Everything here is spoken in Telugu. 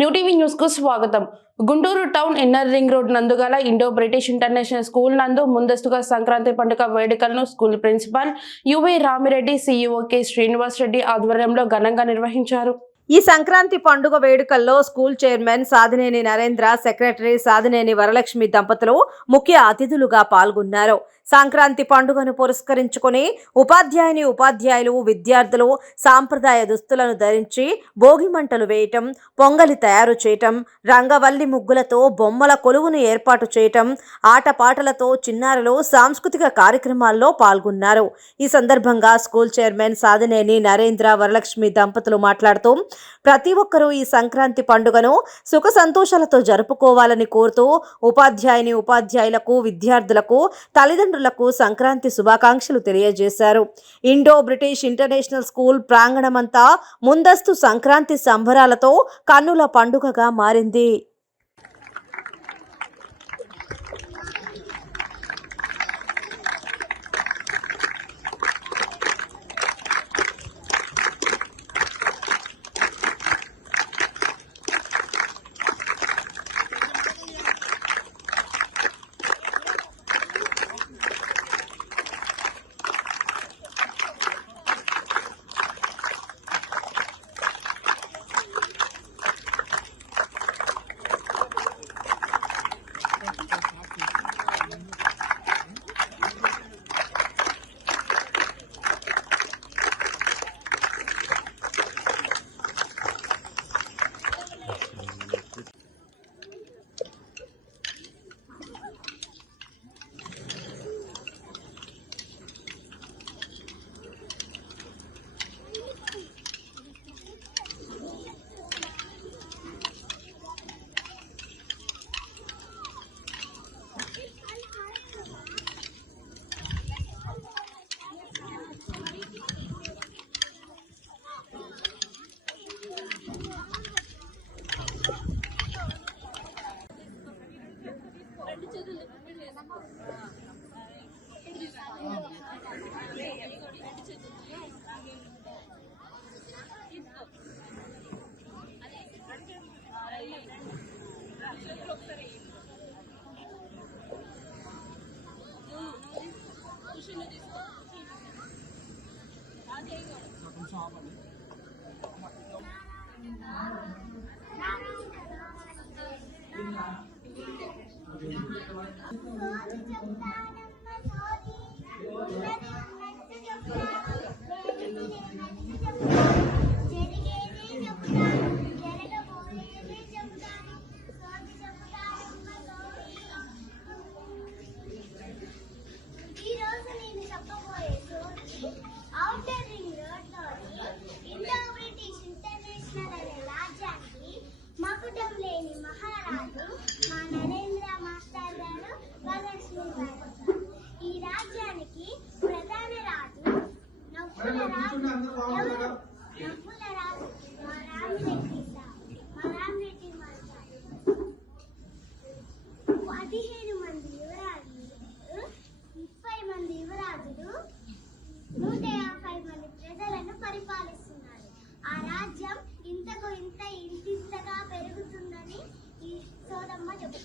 న్యూ టీవీ న్యూస్ కు స్వాగతం. Guntur town inner ring road నందుగల ఇండో బ్రిటిష్ ఇంటర్నేషనల్ స్కూల్ నందు ముందస్తుగా సంక్రాంతి పండుగ వేడుకలను school principal U Y Ramireddy, CEO K Srinivas Reddy ఆధ్వర్యంలో ఘనంగా నిర్వహించారు. ఈ సంక్రాంతి పండుగ వేడుకల్లో school chairman Sadineni Narendra, secretary Sadineni Varalakshmi దంపతులు ముఖ్య అతిథులుగా పాల్గొన్నారు. సంక్రాంతి పండుగను పురస్కరించుకుని ఉపాధ్యాయులు, విద్యార్థులు సాంప్రదాయ దుస్తులను ధరించి భోగి మంటలు వేయటం, పొంగలి తయారు చేయటం, రంగవల్లి ముగ్గులతో బొమ్మల కొలువును ఏర్పాటు చేయటం, ఆటపాటలతో చిన్నారులు సాంస్కృతిక కార్యక్రమాల్లో పాల్గొన్నారు. ఈ సందర్భంగా స్కూల్ చైర్మన్ సాదినేని నరేంద్ర, వరలక్ష్మి దంపతులు మాట్లాడుతూ ప్రతి ఒక్కరూ ఈ సంక్రాంతి పండుగను సుఖ సంతోషాలతో జరుపుకోవాలని కోరుతూ ఉపాధ్యాయులకు, విద్యార్థులకు, తల్లిదండ్రులకు సంక్రాంతి శుభాకాంక్షలు తెలియజేశారు. ఇండో బ్రిటిష్ ఇంటర్నేషనల్ స్కూల్ ప్రాంగణమంతా ముందస్తు సంక్రాంతి సంబరాలతో కన్నుల పండుగగా మారింది. ఈ రాజ్యానికి ప్రధాన రాజు